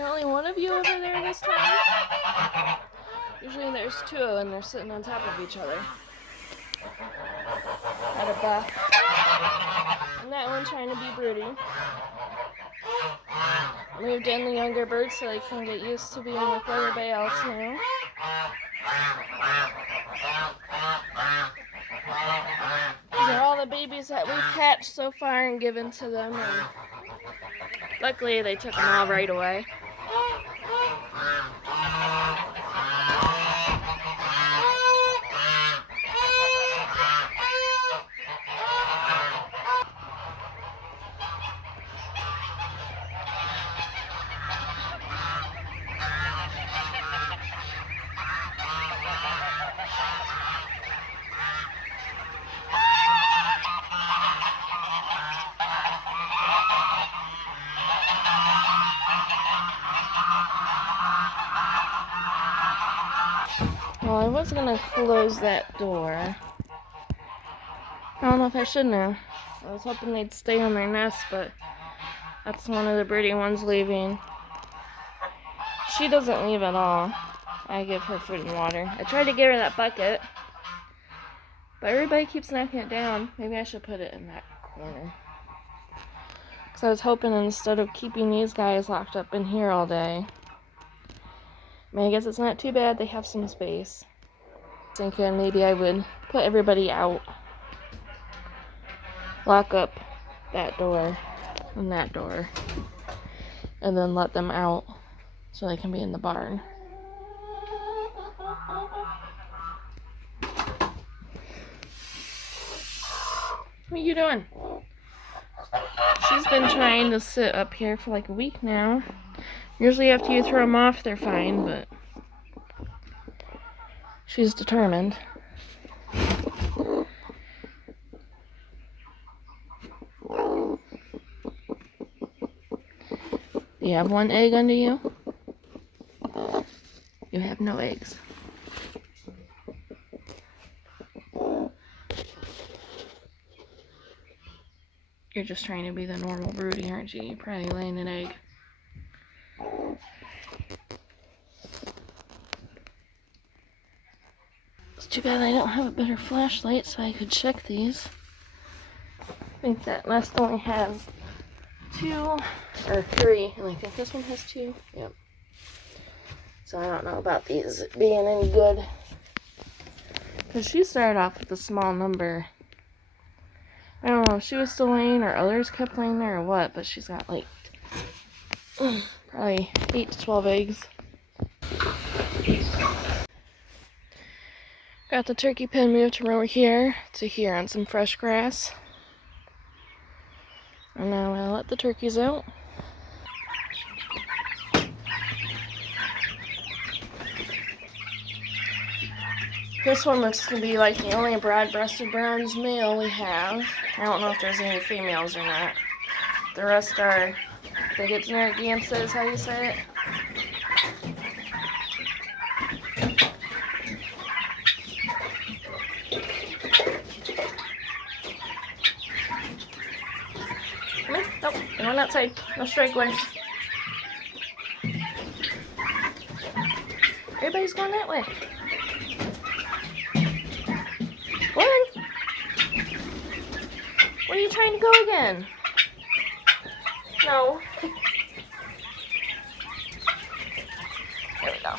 only one of you over there this time? Usually there's two and they're sitting on top of each other. Out of Beth. And that one trying to be broody. Moved in the younger birds so they can get used to being with everybody else now. These are all the babies that we've hatched so far and given to them. And luckily they took them all right away. Well, I was gonna close that door. I don't know if I should now. I was hoping they'd stay on their nest, but that's one of the birdie ones leaving. She doesn't leave at all. I give her food and water. I tried to get her that bucket, but everybody keeps knocking it down. Maybe I should put it in that corner. Because I was hoping instead of keeping these guys locked up in here all day. I mean, I guess it's not too bad. They have some space. Thinking maybe I would put everybody out. Lock up that door and that door. And then let them out so they can be in the barn. What are you doing? She's been trying to sit up here for like a week now. Usually after you throw them off, they're fine, but she's determined. Do you have one egg under you? You have no eggs. You're just trying to be the normal broody, aren't you? You're probably laying an egg. It's too bad I don't have a better flashlight so I could check these. I think that nest only has 2 or 3, and I think this one has 2. Yep. So I don't know about these being any good. Because she started off with a small number. I don't know if she was still laying or others kept laying there or what, but she's got like probably 8 to 12 eggs. Got the turkey pen moved from over here to here on some fresh grass. And now I'm going to let the turkeys out. This one looks to be like the only broad-breasted bronze male we have. I don't know if there's any females or not. The rest are, I think it's Narragansett is how you say it. Come here. Nope, you're going outside. No stragglers. Everybody's going that way. What? Where are you trying to go again? No. There we go.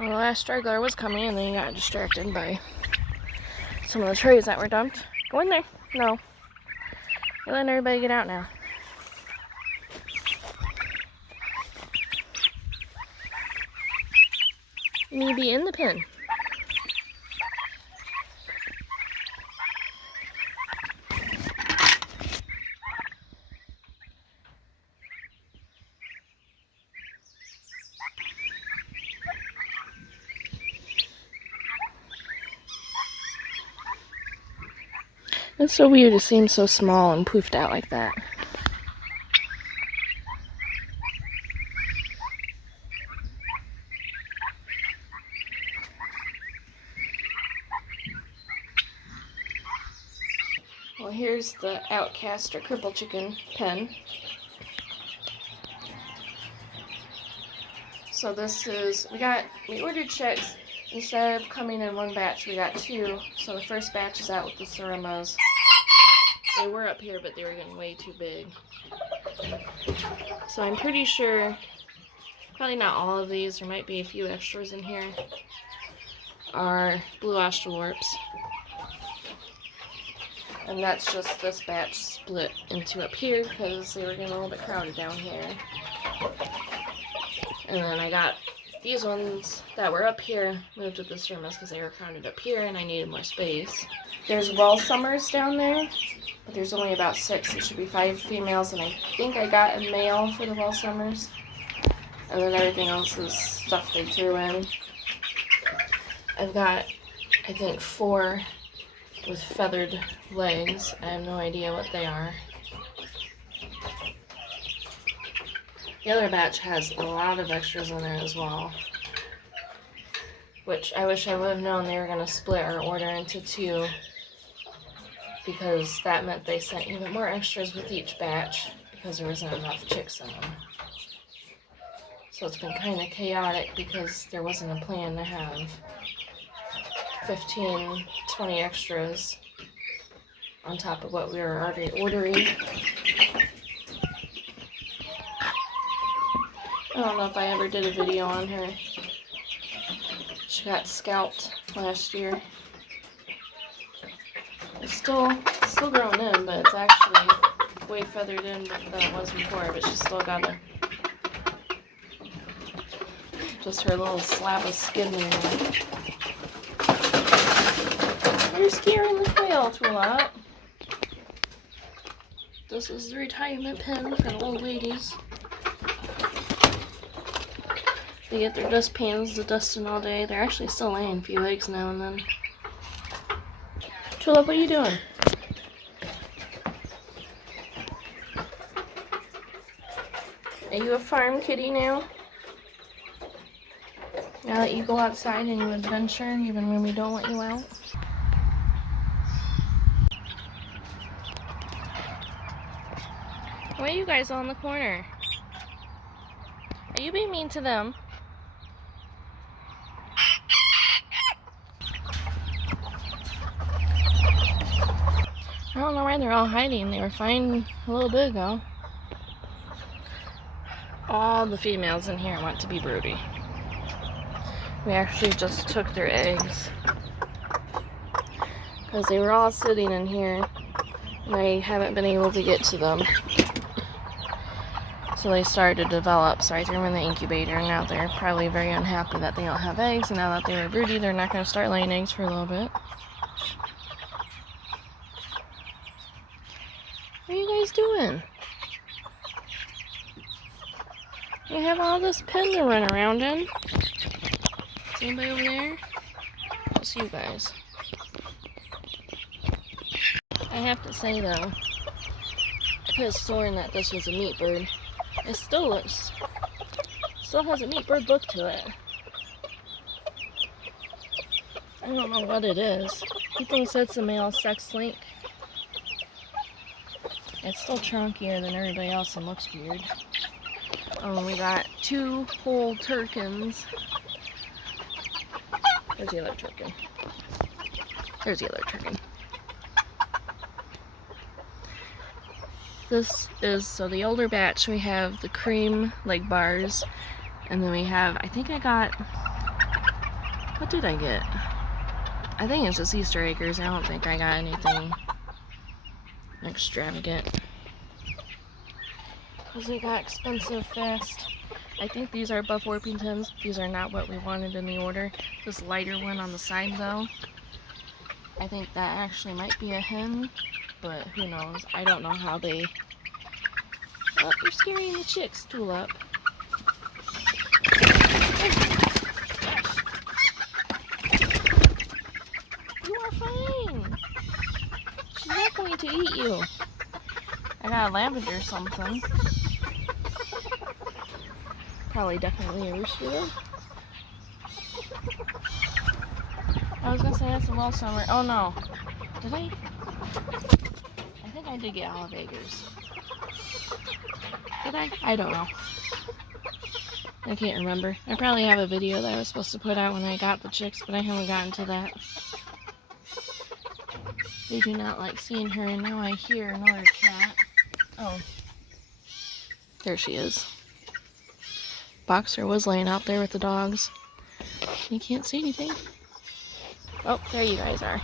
Well, the last straggler was coming and then he got distracted by some of the trays that were dumped. Go in there. No. You're letting everybody get out now. You need to be in the pen. It's so weird to see him so small and poofed out like that. here's the outcast or cripple chicken pen. So this is, we ordered chicks. Instead of coming in one batch, we got two. So the first batch is out with the Surimas. They were up here, but they were getting way too big. So I'm pretty sure, probably not all of these, there might be a few extras in here, are blue Australorps. And that's just this batch split into up here because they were getting a little bit crowded down here. And then I got these ones that were up here, moved with the Surimas because they were crowded up here and I needed more space. There's Welsummers down there, but there's only about 6. It should be 5 females, and I think I got a male for the Welsummers. And then everything else is stuff they threw in. I've got, I think, 4 with feathered legs. I have no idea what they are. The other batch has a lot of extras in there as well, which I wish I would have known they were going to split our order into 2, because that meant they sent even more extras with each batch because there wasn't enough chicks in them. So it's been kind of chaotic because there wasn't a plan to have 15, 20 extras on top of what we were already ordering. I don't know if I ever did a video on her. She got scalped last year. It's still growing in, but it's actually way feathered in than it was before, but she's still got just her little slab of skin there. You're scaring the quail to a lot. This is the retirement pen for the old ladies. They get their dustpans to dusting all day. They're actually still laying a few eggs now and then. Tulip, what are you doing? Are you a farm kitty now? Now that you go outside and you adventure even when we don't let you out? Why are you guys all in the corner? Are you being mean to them? I don't know why they're all hiding. They were fine a little bit ago. All the females in here want to be broody. We actually just took their eggs because they were all sitting in here and I haven't been able to get to them. So they started to develop, so I threw them in the incubator, and now they're probably very unhappy that they don't have eggs, and now that they were broody, they're not going to start laying eggs for a little bit. What are you guys doing? You have all this pen to run around in. Is anybody over there? Just you guys. I have to say though, I could have sworn that this was a meat bird. It still has a meat bird look to it. I don't know what it is. He thinks it's a male sex link. It's still chunkier than everybody else and looks weird. Oh, we got 2 whole turkins. There's the other turkin. There's the other turkin. This is, so the older batch, we have the cream, like bars, and then we have, I think I got, what did I get? I think it's just Easter eggs. I don't think I got anything extravagant. Because they got expensive fast. I think these are Buff Orpingtons. These are not what we wanted in the order. This lighter one on the side though, I think that actually might be a hen, but who knows. I don't know how they... Oh, you're scaring the chicks, Tulip. You are fine. She's not going to eat you. I got a lavender something. Probably definitely a rooster though. I was gonna say that's a Welsummer. Oh no. Did I? I did get olive acres. Did I? I don't know. I can't remember. I probably have a video that I was supposed to put out when I got the chicks, but I haven't gotten to that. They do not like seeing her, and now I hear another cat. Oh. There she is. Boxer was laying out there with the dogs. You can't see anything. Oh, there you guys are.